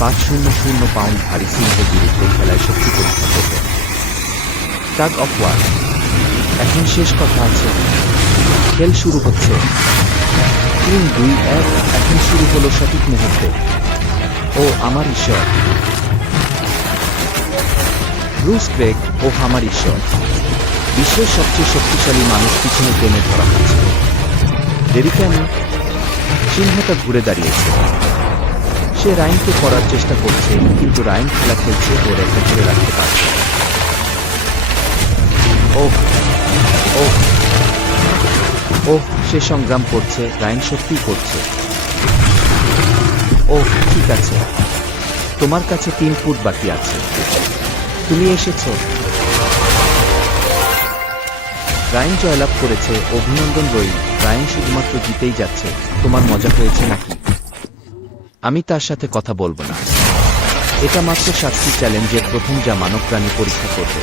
500 pound ভারী সিংহের বিরুদ্ধে খেলায় শক্তি পরীক্ষা করবে। Tug of war. এখন শেষ কথা আছে। খেল শুরু হচ্ছে। 3, 2, 1। এখন শুরু হলো সঠিক মুহূর্তে। ও আমার ঈশ্বর! ব্রুস ক্রেগ, ও আমার ঈশ্বর! বিশ্বের সবচেয়ে শক্তিশালী মানুষ পিছনে টেনে ধরা হচ্ছে। দেরি কেন? সিংহটা ঘুরে দাঁড়িয়েছে। সে রাইনকে করার চেষ্টা করছে, কিন্তু রাইন খেলা খেলছে ও রেখা ধরে রাখতে পারছে। ওহ ওহ ওহ সে সংগ্রাম করছে, রাইন সত্যিই করছে। ওহ ঠিক আছে, তোমার কাছে 3 ফুট বাকি আছে। তুমি এসেছো। রাইন জয়লাভ করেছে। অভিনন্দন রইল। রাইন শুধুমাত্র জিতেই যাচ্ছে। তোমার মজা হয়েছে নাকি? আমি তার সাথে কথা বলবো না। এটা মাত্র 7টি চ্যালেঞ্জের প্রথম, যা মানব প্রাণী পরীক্ষা করবে।